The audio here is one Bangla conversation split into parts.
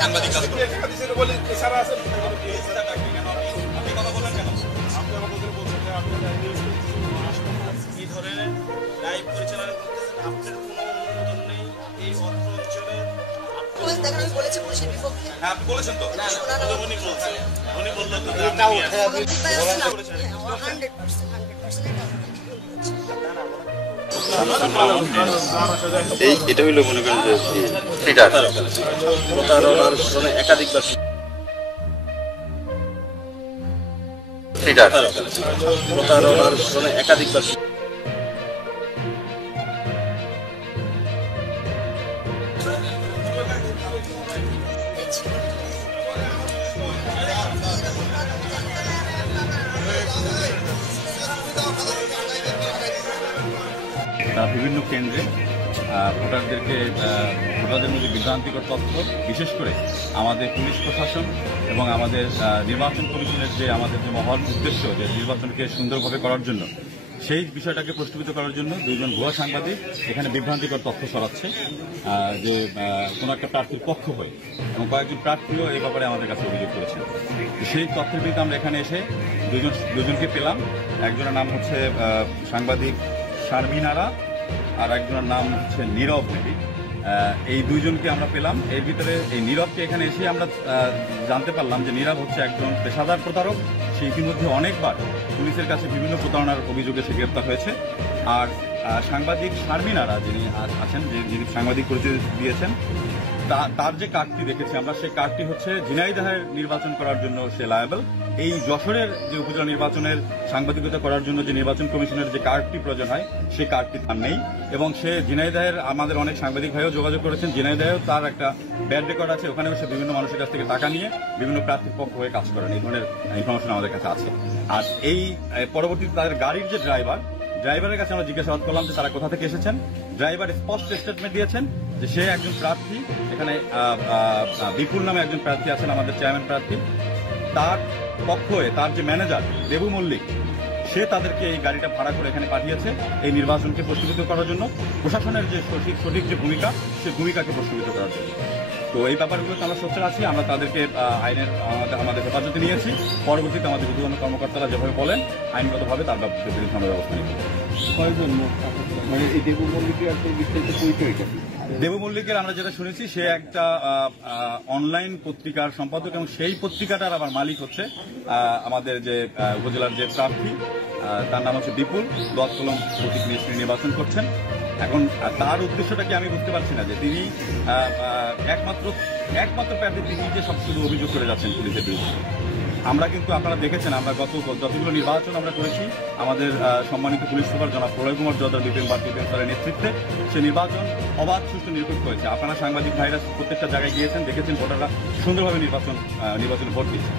সাংবাদিক বলেছেন তো উনি বললেন এটা হইলো মনে করেন যে একাধিকবার একাধিকবার বিভিন্ন কেন্দ্রে ভোটারদের মধ্যে বিভ্রান্তিকর তথ্য, বিশেষ করে আমাদের পুলিশ প্রশাসন এবং আমাদের নির্বাচন কমিশনের যে আমাদের যে মহৎ উদ্দেশ্য যে নির্বাচনকে সুন্দরভাবে করার জন্য, সেই বিষয়টাকে প্রশ্নবিদ্ধ করার জন্য দুইজন ভুয়া সাংবাদিক এখানে বিভ্রান্তিকর তথ্য ছড়াচ্ছে যে কোনো একটা প্রার্থীর পক্ষ হয়ে, এবং কয়েকজন প্রার্থীও এই ব্যাপারে আমাদের কাছে অভিযোগ করেছেন। সেই তথ্যের ভিত্তিতে আমরা এখানে এসে দুজনকে পেলাম। একজনের নাম হচ্ছে সাংবাদিক শারমিন আরা, আর একজনের নাম হচ্ছে নীরব দেবী। এই দুইজনকে আমরা পেলাম। এর ভিতরে এই নীরবকে এখানে এসে আমরা জানতে পারলাম যে নীরব হচ্ছে একজন পেশাদার প্রতারক। সে ইতিমধ্যে অনেকবার পুলিশের কাছে বিভিন্ন প্রতারণার অভিযোগে সে গ্রেপ্তার হয়েছে। আর সাংবাদিক শারমিন আরা যিনি আছেন, যিনি সাংবাদিক পরিচয় দিয়েছেন, তার যে কার্ডটি দেখেছি আমরা, সেই কার্ডটি হচ্ছে ঝিনাইদহের নির্বাচন করার জন্য সে লায়াবল। এই যশোরের যে উপজেলা নির্বাচনের সাংবাদিকতা করার জন্য যে নির্বাচন কমিশনের যে কার্ডটি প্রয়োজন হয়, সেই কার্ডটি তার নেই। এবং সে ঝিনাইদহের, আমাদের অনেক সাংবাদিক ভাইও যোগাযোগ করেছেন, ঝিনাইদহেও তার একটা ব্যাড রেকর্ড আছে। ওখানেও সে বিভিন্ন মানুষের কাছ থেকে টাকা নিয়ে বিভিন্ন প্রার্থীর পক্ষ হয়ে কাজ করেন। এই ধরনের ইনফরমেশন আমাদের কাছে আছে। আর এই পরবর্তীতে তাদের গাড়ির যে ড্রাইভারের কাছে আমরা জিজ্ঞাসাবাদ করলাম যে তারা কোথা থেকে এসেছেন। ড্রাইভার স্পষ্ট স্টেটমেন্ট দিয়েছেন যে সে একজন প্রার্থী, এখানে বিপুল নামে একজন প্রার্থী আছেন, আমাদের চেয়ারম্যান প্রার্থী। তার পক্ষ হয়ে তার যে ম্যানেজার দেবু মল্লিক, সে তাদেরকে এই গাড়িটা ভাড়া করে এখানে পাঠিয়েছে এই নির্বাচনকে প্রশ্নবিদ্ধ করার জন্য, প্রশাসনের যে সঠিক যে ভূমিকা, সেই ভূমিকাকে প্রশ্নবিদ্ধ করার জন্য। তো এই ব্যাপারগুলোতে আমরা সোচ্চার আছি। আমরা তাদেরকে আইনের আমাদের হেফাজতে নিয়েছি। পরবর্তীতে আমাদের ঊর্ধ্বতন কর্মকর্তারা যেভাবে বলেন আইনগতভাবে তার বিরুদ্ধে আমরা ব্যবস্থা নিব। দেবু মল্লিকের আমরা যেটা শুনেছি, সে একটা অনলাইন পত্রিকার সম্পাদক, এবং সেই পত্রিকাটার আবার মালিক হচ্ছে আমাদের যে উপজেলার যে প্রার্থী, তার নাম হচ্ছে বিপুল। দোয়াত কলম প্রতীক নিয়ে নির্বাচন করছেন। এখন তার উদ্দেশ্যটা কি আমি বুঝতে পারছি না, যে তিনি একমাত্র প্রার্থী, তিনি যে সবকিছু অভিযোগ করে যাচ্ছেন পুলিশের বিরুদ্ধে। আমরা কিন্তু আপনারা দেখেছেন, আমরা যতগুলো নির্বাচন আমরা করেছি, আমাদের সম্মানিত পুলিশ সুপার জনাব প্রলয় কুমার জর্দার বিপিন স্যারের নেতৃত্বে সে নির্বাচন অবাধ, সুষ্ঠু, নিরপেক্ষ হয়েছে। আপনারা সাংবাদিক ভাইরা প্রত্যেকটা জায়গায় গিয়েছেন, দেখেছেন ভোটাররা সুন্দরভাবে নির্বাচনে ভোট দিচ্ছে।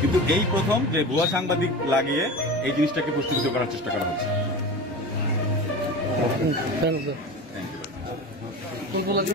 কিন্তু এই প্রথম যে ভুয়া সাংবাদিক লাগিয়ে এই জিনিসটাকে প্রস্তুত করার চেষ্টা করা হচ্ছে।